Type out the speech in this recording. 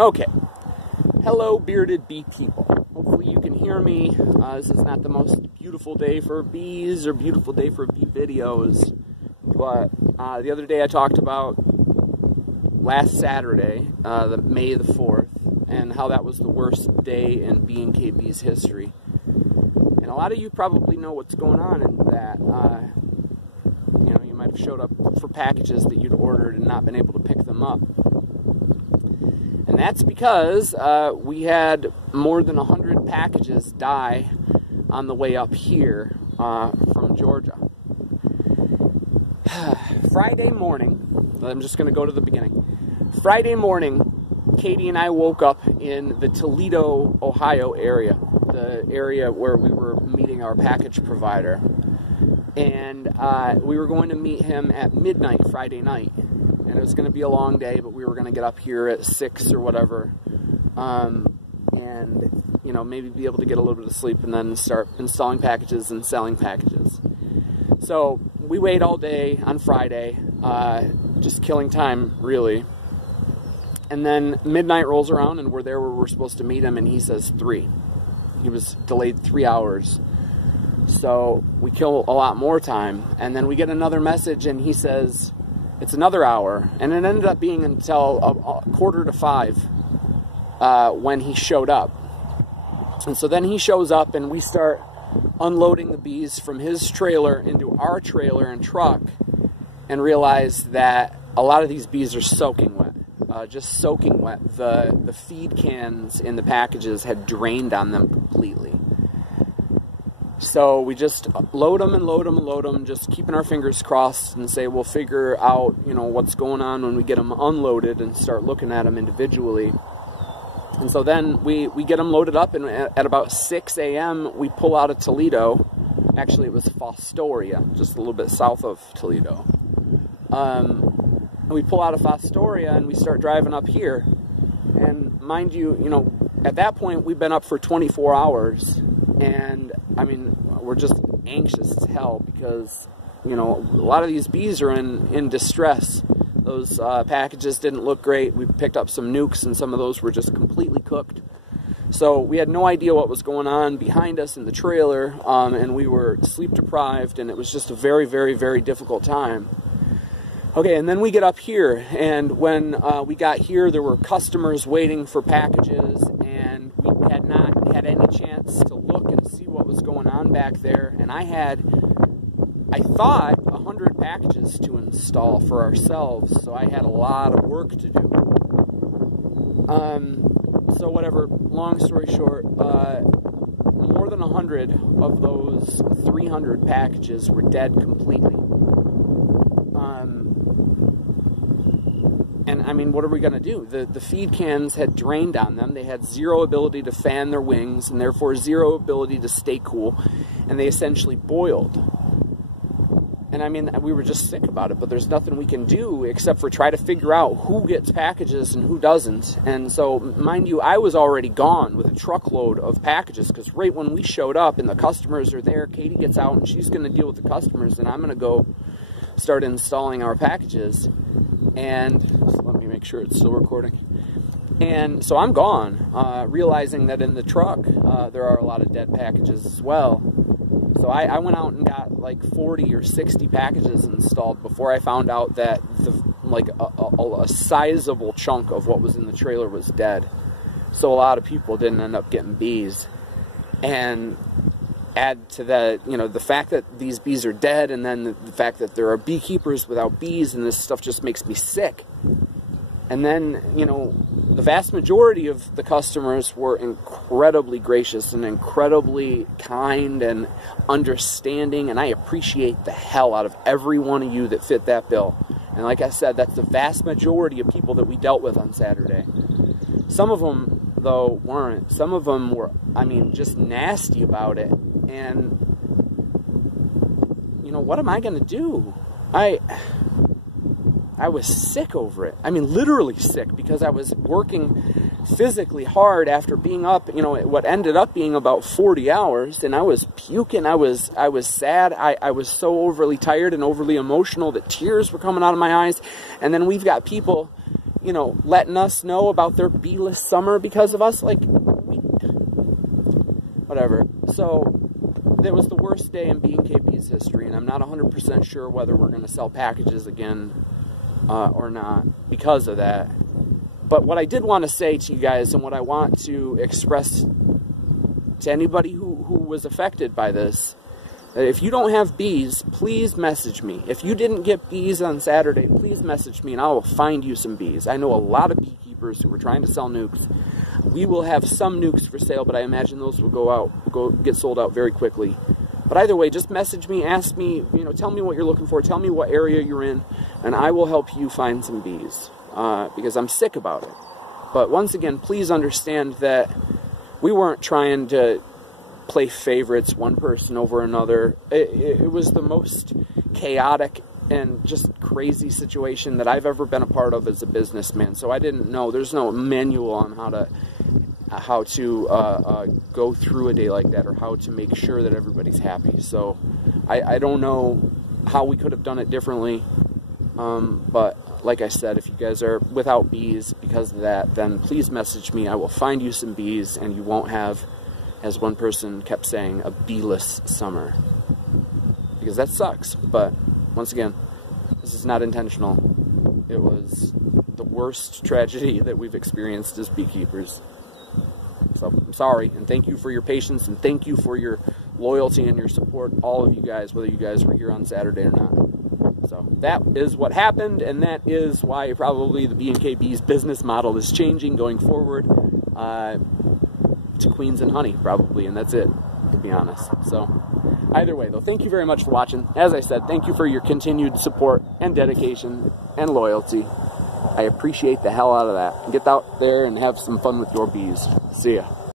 Okay. Hello, bearded bee people. Hopefully you can hear me. This is not the most beautiful day for bees or beautiful day for bee videos. But the other day I talked about last Saturday, May the 4th, and how that was the worst day in B&KB's history. And a lot of you probably know what's going on in that. You might have showed up for packages that you'd ordered and not been able to pick them up. And that's because we had more than 100 packages die on the way up here from Georgia. Friday morning, I'm just going to go to the beginning. Friday morning, Katie and I woke up in the Toledo, Ohio area, the area where we were meeting our package provider. And we were going to meet him at midnight Friday night. And it was going to be a long day, but we were going to get up here at 6 or whatever. And, maybe be able to get a little bit of sleep and then start installing packages and selling packages. So we wait all day on Friday, just killing time, really. And then midnight rolls around, and we're there where we're supposed to meet him, and he says 3. He was delayed 3 hours. So we kill a lot more time, and then we get another message, and he says it's another hour, and it ended up being until a 4:45 when he showed up. And so then he shows up, and we start unloading the bees from his trailer into our trailer and truck, and realize that a lot of these bees are soaking wet, just soaking wet. The feed cans in the packages had drained on them completely. So we just load them and load them and load them, just keeping our fingers crossed and say we'll figure out, what's going on when we get them unloaded and start looking at them individually. And so then we get them loaded up, and at about 6 a.m. we pull out of Toledo. Actually, it was Fostoria, just a little bit south of Toledo. We pull out of Fostoria and we start driving up here. And mind you, at that point we've been up for 24 hours. And, we're just anxious as hell because, a lot of these bees are in distress. Those packages didn't look great. We picked up some nukes, and some of those were just completely cooked. So we had no idea what was going on behind us in the trailer, and we were sleep deprived, and it was just a very, very, very difficult time. Okay, and then we get up here, and when we got here, there were customers waiting for packages, and we had not had any chance to look and see what was going on back there. And I thought 100 packages to install for ourselves, so I had a lot of work to do. So whatever, long story short, more than 100 of those 300 packages were dead completely. And what are we going to do? The feed cans had drained on them. They had zero ability to fan their wings, and therefore zero ability to stay cool, and they essentially boiled. And we were just sick about it, but there's nothing we can do except for try to figure out who gets packages and who doesn't. And so, mind you, I was already gone with a truckload of packages, because right when we showed up and the customers are there, Katie gets out and she's going to deal with the customers, and I'm going to go start installing our packages. And so let me make sure it's still recording. And so I'm gone, realizing that in the truck there are a lot of dead packages as well. So I went out and got like 40 or 60 packages installed before I found out that a sizable chunk of what was in the trailer was dead. So a lot of people didn't end up getting bees. And add to that, the fact that these bees are dead, and then the fact that there are beekeepers without bees, and this stuff just makes me sick. And then, the vast majority of the customers were incredibly gracious and incredibly kind and understanding, and I appreciate the hell out of every one of you that fit that bill. And like I said, that's the vast majority of people that we dealt with on Saturday. Some of them, though, weren't. Some of them were, just nasty about it. And, what am I going to do? I was sick over it. Literally sick, because I was working physically hard after being up, what ended up being about 40 hours, and I was puking. I was sad. I was so overly tired and overly emotional that tears were coming out of my eyes. And then we've got people, you know, letting us know about their beeless summer because of us. Like, whatever. So, it was the worst day in BKB's history, and I'm not 100% sure whether we're going to sell packages again or not because of that. But what I did want to say to you guys, and what I want to express to anybody who was affected by this, if you don't have bees, please message me. If you didn't get bees on Saturday, please message me and I will find you some bees. I know a lot of beekeepers who are trying to sell nukes. We will have some nukes for sale, but I imagine those will get sold out very quickly. But either way, just message me, ask me, you know, tell me what you're looking for, tell me what area you're in, and I will help you find some bees because I'm sick about it. But once again, please understand that we weren't trying to play favorites, one person over another. It was the most chaotic and just crazy situation that I've ever been a part of as a businessman. So I didn't know. There's no manual on how to go through a day like that, or how to make sure that everybody's happy. So I don't know how we could have done it differently. But like I said, if you guys are without bees because of that, then please message me. I will find you some bees, and you won't have, as one person kept saying, a beeless summer. Because that sucks. But once again, this is not intentional. It was the worst tragedy that we've experienced as beekeepers. So I'm sorry, and thank you for your patience, and thank you for your loyalty and your support, all of you guys, whether you guys were here on Saturday or not. So that is what happened, and that is why probably the B&K Bees business model is changing going forward to Queens and Honey, probably, and that's it, to be honest. So either way, though, thank you very much for watching. As I said, thank you for your continued support and dedication and loyalty. I appreciate the hell out of that. Get out there and have some fun with your bees. See ya.